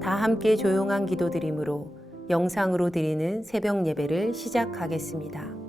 다 함께 조용한 기도드림으로 영상으로 드리는 새벽 예배를 시작하겠습니다.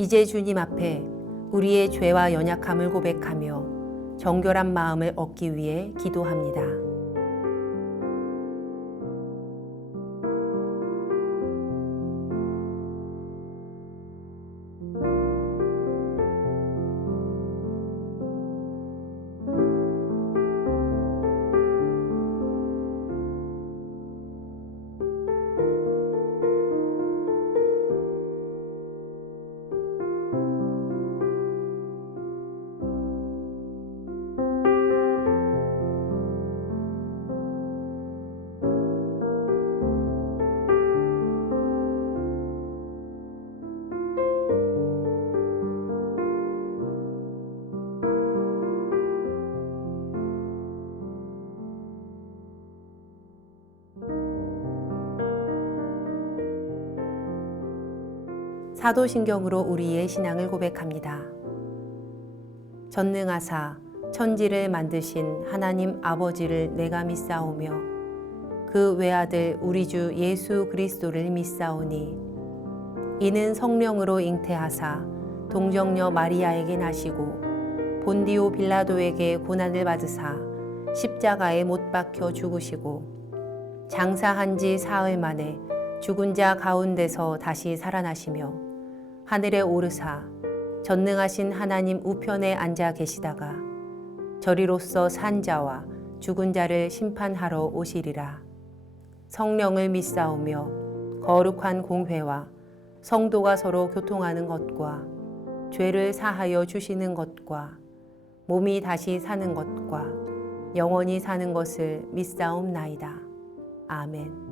이제 주님 앞에 우리의 죄와 연약함을 고백하며 정결한 마음을 얻기 위해 기도합니다. 사도신경으로 우리의 신앙을 고백합니다. 전능하사 천지를 만드신 하나님 아버지를 내가 믿사오며 그 외아들 우리 주 예수 그리스도를 믿사오니 이는 성령으로 잉태하사 동정녀 마리아에게 나시고 본디오 빌라도에게 고난을 받으사 십자가에 못 박혀 죽으시고 장사한 지 사흘 만에 죽은 자 가운데서 다시 살아나시며 하늘에 오르사 전능하신 하나님 우편에 앉아 계시다가 저리로서 산 자와 죽은 자를 심판하러 오시리라. 성령을 믿사오며 거룩한 공회와 성도가 서로 교통하는 것과 죄를 사하여 주시는 것과 몸이 다시 사는 것과 영원히 사는 것을 믿사옵나이다. 아멘.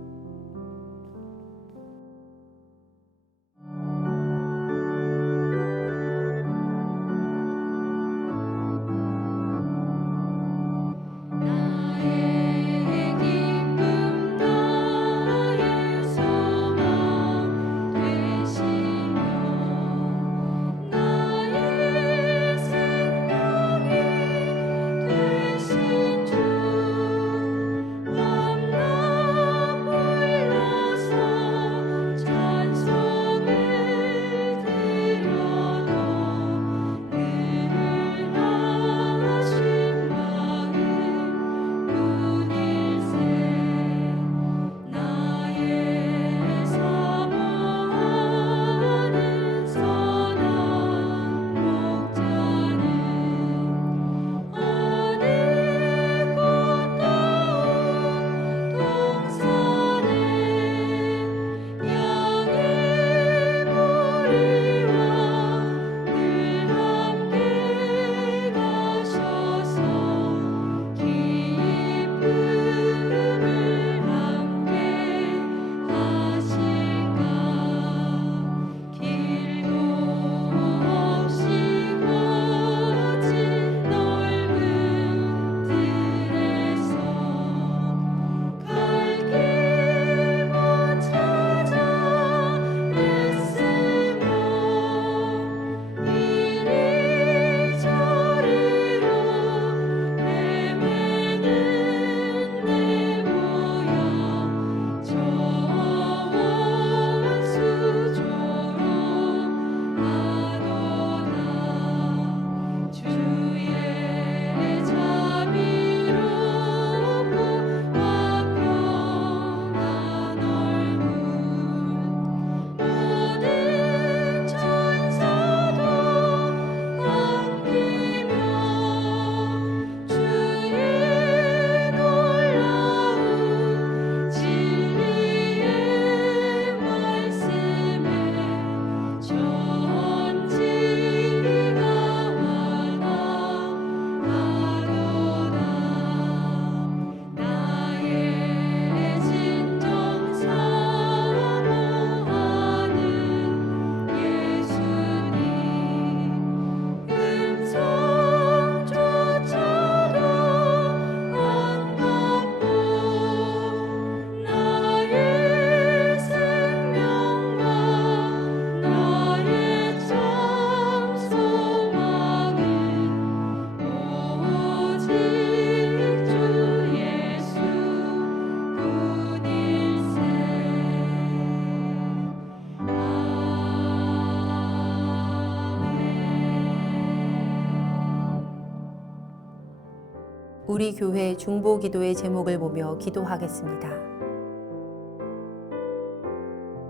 우리 교회 중보 기도의 제목을 보며 기도하겠습니다.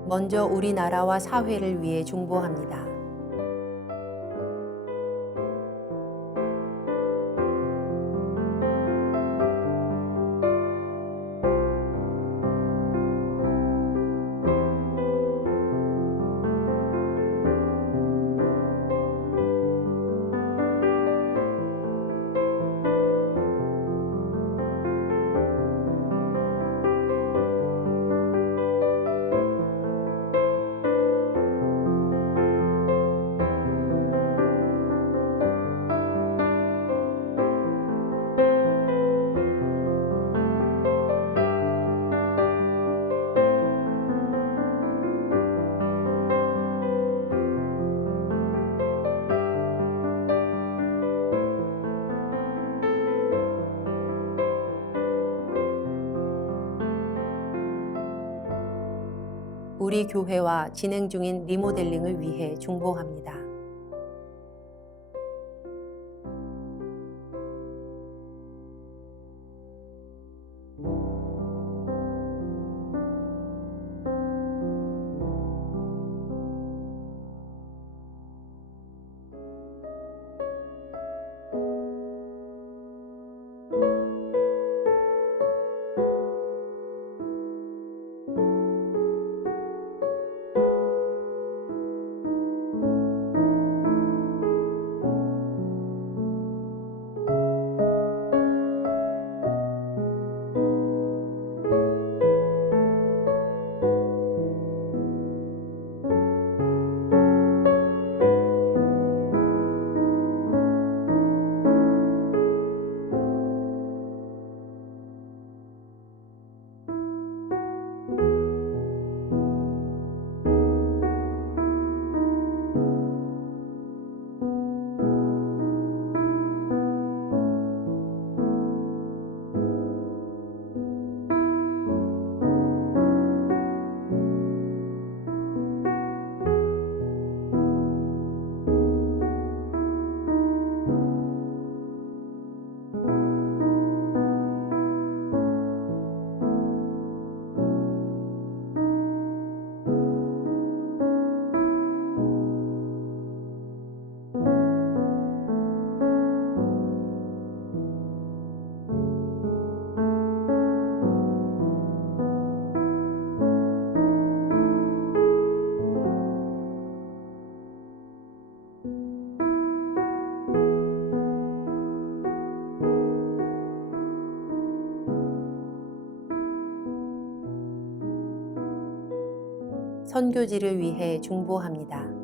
먼저 우리나라와 사회를 위해 중보합니다. 우리 교회와 진행 중인 리모델링을 위해 중보합니다. 선교지를 위해 중보합니다.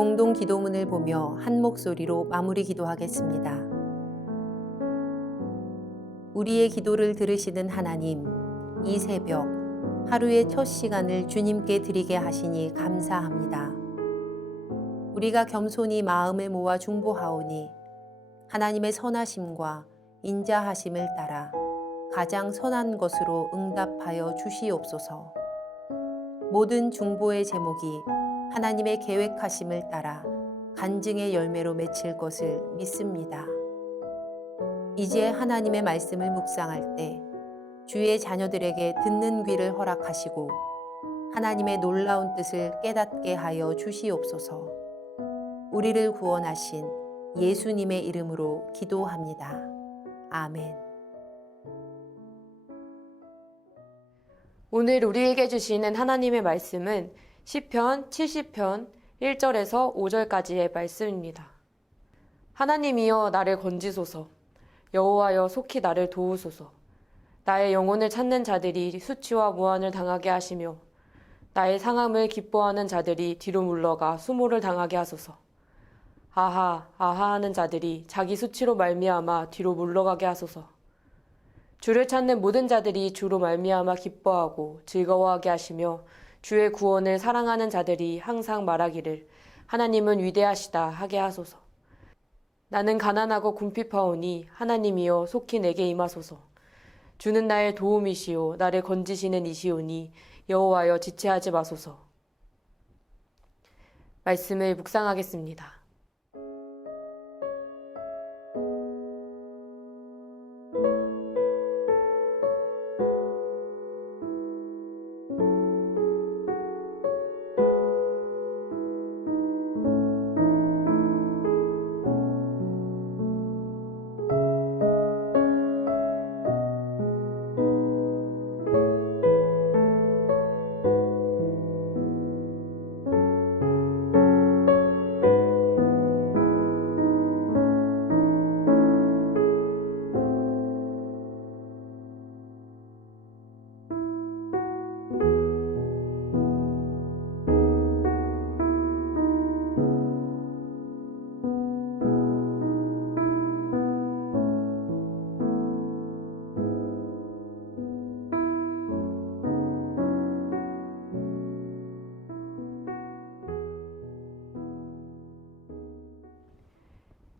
공동 기도문을 보며 한 목소리로 마무리 기도하겠습니다. 우리의 기도를 들으시는 하나님, 이 새벽 하루의 첫 시간을 주님께 드리게 하시니 감사합니다. 우리가 겸손히 마음을 모아 중보하오니 하나님의 선하심과 인자하심을 따라 가장 선한 것으로 응답하여 주시옵소서. 모든 중보의 제목이 하나님의 계획하심을 따라 간증의 열매로 맺힐 것을 믿습니다. 이제 하나님의 말씀을 묵상할 때 주의 자녀들에게 듣는 귀를 허락하시고 하나님의 놀라운 뜻을 깨닫게 하여 주시옵소서. 우리를 구원하신 예수님의 이름으로 기도합니다. 아멘. 오늘 우리에게 주시는 하나님의 말씀은 시편 70편 1절에서 5절까지의 말씀입니다. 하나님이여 나를 건지소서. 여호와여 속히 나를 도우소서. 나의 영혼을 찾는 자들이 수치와 무한을 당하게 하시며 나의 상함을 기뻐하는 자들이 뒤로 물러가 수모를 당하게 하소서. 아하 아하 하는 자들이 자기 수치로 말미암아 뒤로 물러가게 하소서. 주를 찾는 모든 자들이 주로 말미암아 기뻐하고 즐거워하게 하시며 주의 구원을 사랑하는 자들이 항상 말하기를 하나님은 위대하시다 하게 하소서. 나는 가난하고 궁핍하오니 하나님이여 속히 내게 임하소서. 주는 나의 도움이시오 나를 건지시는 이시오니 여호와여 지체하지 마소서. 말씀을 묵상하겠습니다.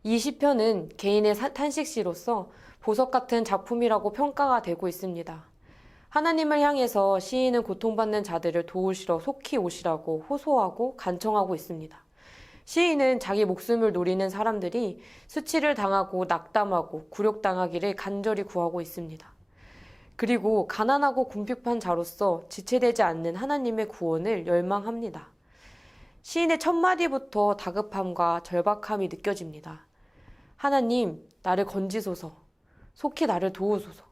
이 시편은 개인의 탄식시로서 보석 같은 작품이라고 평가가 되고 있습니다. 하나님을 향해서 시인은 고통받는 자들을 도우시러 속히 오시라고 호소하고 간청하고 있습니다. 시인은 자기 목숨을 노리는 사람들이 수치를 당하고 낙담하고 굴욕당하기를 간절히 구하고 있습니다. 그리고 가난하고 궁핍한 자로서 지체되지 않는 하나님의 구원을 열망합니다. 시인의 첫 마디부터 다급함과 절박함이 느껴집니다. 하나님, 나를 건지소서. 속히 나를 도우소서.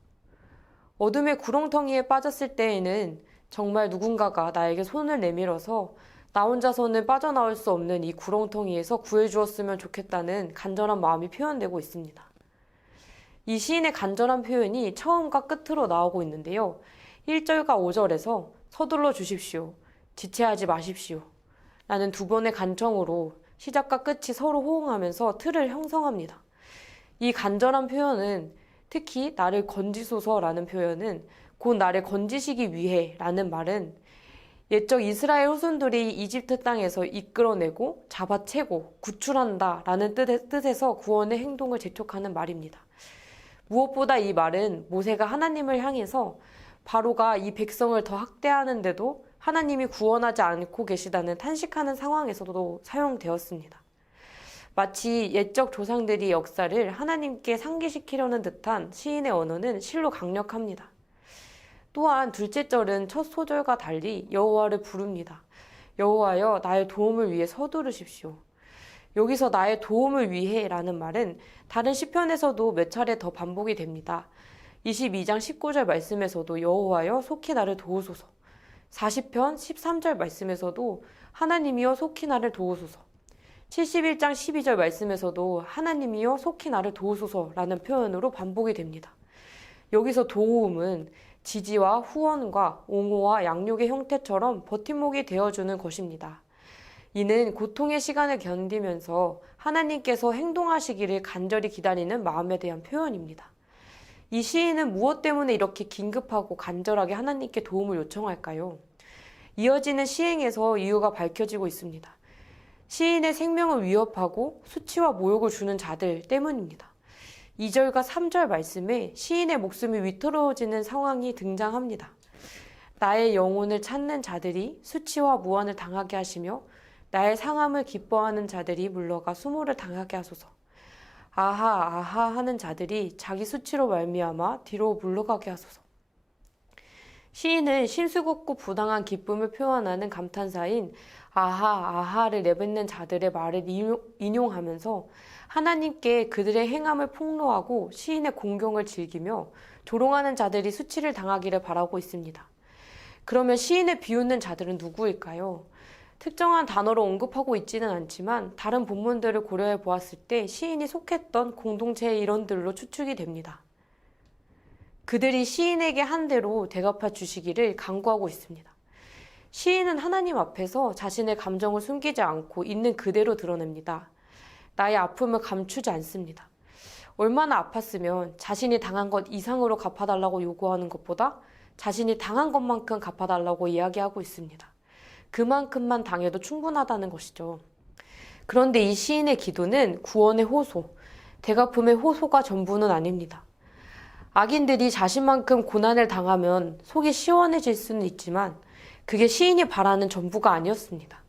어둠의 구렁텅이에 빠졌을 때에는 정말 누군가가 나에게 손을 내밀어서 나 혼자서는 빠져나올 수 없는 이 구렁텅이에서 구해주었으면 좋겠다는 간절한 마음이 표현되고 있습니다. 이 시인의 간절한 표현이 처음과 끝으로 나오고 있는데요. 1절과 5절에서 서둘러 주십시오. 지체하지 마십시오. 라는 두 번의 간청으로 시작과 끝이 서로 호응하면서 틀을 형성합니다. 이 간절한 표현은 특히 나를 건지소서라는 표현은 곧 나를 건지시기 위해 라는 말은 옛적 이스라엘 후손들이 이집트 땅에서 이끌어내고 잡아채고 구출한다 라는 뜻에서 구원의 행동을 재촉하는 말입니다. 무엇보다 이 말은 모세가 하나님을 향해서 바로가 이 백성을 더 학대하는데도 하나님이 구원하지 않고 계시다는 탄식하는 상황에서도 사용되었습니다. 마치 옛적 조상들이 역사를 하나님께 상기시키려는 듯한 시인의 언어는 실로 강력합니다. 또한 둘째 절은 첫 소절과 달리 여호와를 부릅니다. 여호와여 나의 도움을 위해 서두르십시오. 여기서 나의 도움을 위해 라는 말은 다른 시편에서도 몇 차례 더 반복이 됩니다. 22장 19절 말씀에서도 여호와여 속히 나를 도우소서. 40편 13절 말씀에서도 하나님이여 속히 나를 도우소서. 71장 12절 말씀에서도 하나님이여 속히 나를 도우소서라는 표현으로 반복이 됩니다. 여기서 도움은 지지와 후원과 옹호와 양육의 형태처럼 버팀목이 되어주는 것입니다. 이는 고통의 시간을 견디면서 하나님께서 행동하시기를 간절히 기다리는 마음에 대한 표현입니다. 이 시인은 무엇 때문에 이렇게 긴급하고 간절하게 하나님께 도움을 요청할까요? 이어지는 시행에서 이유가 밝혀지고 있습니다. 시인의 생명을 위협하고 수치와 모욕을 주는 자들 때문입니다. 2절과 3절 말씀에 시인의 목숨이 위태로워지는 상황이 등장합니다. 나의 영혼을 찾는 자들이 수치와 무한을 당하게 하시며 나의 상함을 기뻐하는 자들이 물러가 수모를 당하게 하소서. 아하 아하 하는 자들이 자기 수치로 말미암아 뒤로 물러가게 하소서. 시인은 심수궂고 부당한 기쁨을 표현하는 감탄사인 아하 아하를 내뱉는 자들의 말을 인용하면서 하나님께 그들의 행함을 폭로하고 시인의 공경을 즐기며 조롱하는 자들이 수치를 당하기를 바라고 있습니다. 그러면 시인을 비웃는 자들은 누구일까요? 특정한 단어로 언급하고 있지는 않지만 다른 본문들을 고려해 보았을 때 시인이 속했던 공동체의 일원들로 추측이 됩니다. 그들이 시인에게 한 대로 대갚아 주시기를 간구하고 있습니다. 시인은 하나님 앞에서 자신의 감정을 숨기지 않고 있는 그대로 드러냅니다. 나의 아픔을 감추지 않습니다. 얼마나 아팠으면 자신이 당한 것 이상으로 갚아달라고 요구하는 것보다 자신이 당한 것만큼 갚아달라고 이야기하고 있습니다. 그만큼만 당해도 충분하다는 것이죠. 그런데 이 시인의 기도는 구원의 호소, 대갚음의 호소가 전부는 아닙니다. 악인들이 자신만큼 고난을 당하면 속이 시원해질 수는 있지만 그게 시인이 바라는 전부가 아니었습니다.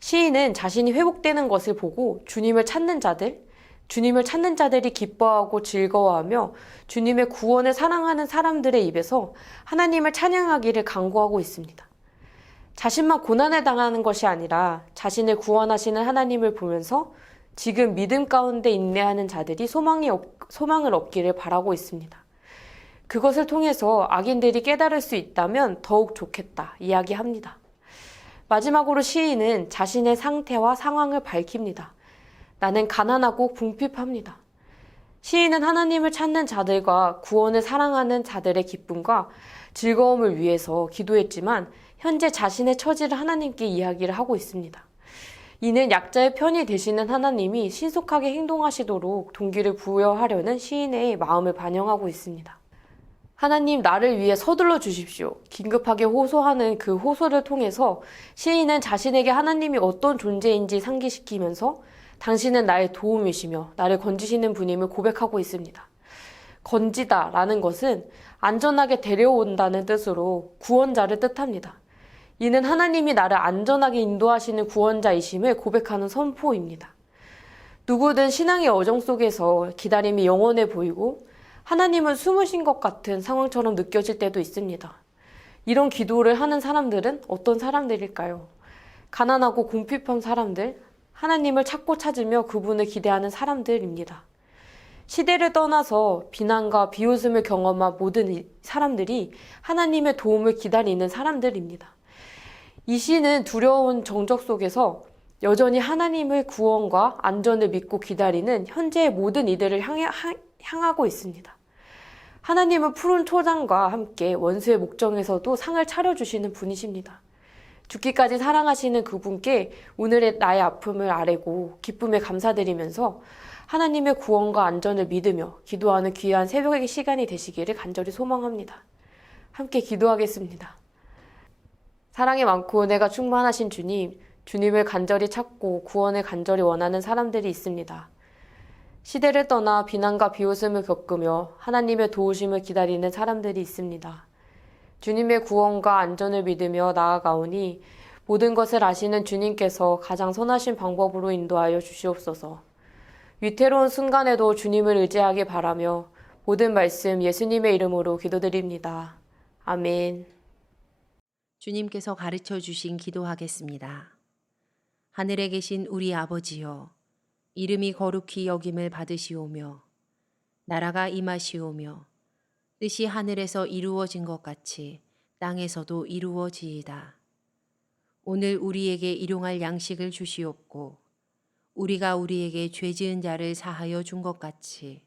시인은 자신이 회복되는 것을 보고 주님을 찾는 자들이 기뻐하고 즐거워하며 주님의 구원을 사랑하는 사람들의 입에서 하나님을 찬양하기를 간구하고 있습니다. 자신만 고난을 당하는 것이 아니라 자신을 구원하시는 하나님을 보면서 지금 믿음 가운데 인내하는 자들이 소망을 얻기를 바라고 있습니다. 그것을 통해서 악인들이 깨달을 수 있다면 더욱 좋겠다 이야기합니다. 마지막으로 시인은 자신의 상태와 상황을 밝힙니다. 나는 가난하고 궁핍합니다. 시인은 하나님을 찾는 자들과 구원을 사랑하는 자들의 기쁨과 즐거움을 위해서 기도했지만 현재 자신의 처지를 하나님께 이야기를 하고 있습니다. 이는 약자의 편이 되시는 하나님이 신속하게 행동하시도록 동기를 부여하려는 시인의 마음을 반영하고 있습니다. 하나님, 나를 위해 서둘러 주십시오. 긴급하게 호소하는 그 호소를 통해서 시인은 자신에게 하나님이 어떤 존재인지 상기시키면서 당신은 나의 도움이시며 나를 건지시는 분임을 고백하고 있습니다. 건지다라는 것은 안전하게 데려온다는 뜻으로 구원자를 뜻합니다. 이는 하나님이 나를 안전하게 인도하시는 구원자이심을 고백하는 선포입니다. 누구든 신앙의 어정 속에서 기다림이 영원해 보이고 하나님은 숨으신 것 같은 상황처럼 느껴질 때도 있습니다. 이런 기도를 하는 사람들은 어떤 사람들일까요? 가난하고 궁핍한 사람들, 하나님을 찾고 찾으며 그분을 기대하는 사람들입니다. 시대를 떠나서 비난과 비웃음을 경험한 모든 사람들이 하나님의 도움을 기다리는 사람들입니다. 이 시는 두려운 정적 속에서 여전히 하나님의 구원과 안전을 믿고 기다리는 현재의 모든 이들을 향하고 있습니다. 하나님은 푸른 초장과 함께 원수의 목정에서도 상을 차려주시는 분이십니다. 죽기까지 사랑하시는 그분께 오늘의 나의 아픔을 아뢰고 기쁨에 감사드리면서 하나님의 구원과 안전을 믿으며 기도하는 귀한 새벽의 시간이 되시기를 간절히 소망합니다. 함께 기도하겠습니다. 사랑이 많고 은혜가 충만하신 주님, 주님을 간절히 찾고 구원을 간절히 원하는 사람들이 있습니다. 시대를 떠나 비난과 비웃음을 겪으며 하나님의 도우심을 기다리는 사람들이 있습니다. 주님의 구원과 안전을 믿으며 나아가오니 모든 것을 아시는 주님께서 가장 선하신 방법으로 인도하여 주시옵소서. 위태로운 순간에도 주님을 의지하길 바라며 모든 말씀 예수님의 이름으로 기도드립니다. 아멘. 주님께서 가르쳐 주신 기도하겠습니다. 하늘에 계신 우리 아버지여, 이름이 거룩히 여김을 받으시오며 나라가 임하시오며 뜻이 하늘에서 이루어진 것 같이 땅에서도 이루어지이다. 오늘 우리에게 일용할 양식을 주시옵고 우리가 우리에게 죄 지은 자를 사하여 준 것 같이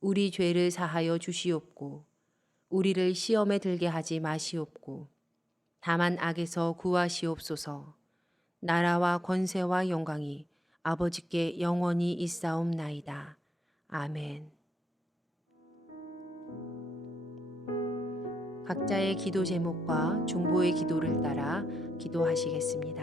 우리 죄를 사하여 주시옵고 우리를 시험에 들게 하지 마시옵고 다만 악에서 구하시옵소서. 나라와 권세와 영광이 아버지께 영원히 있사옵나이다. 아멘. 각자의 기도 제목과 중보의 기도를 따라 기도하시겠습니다.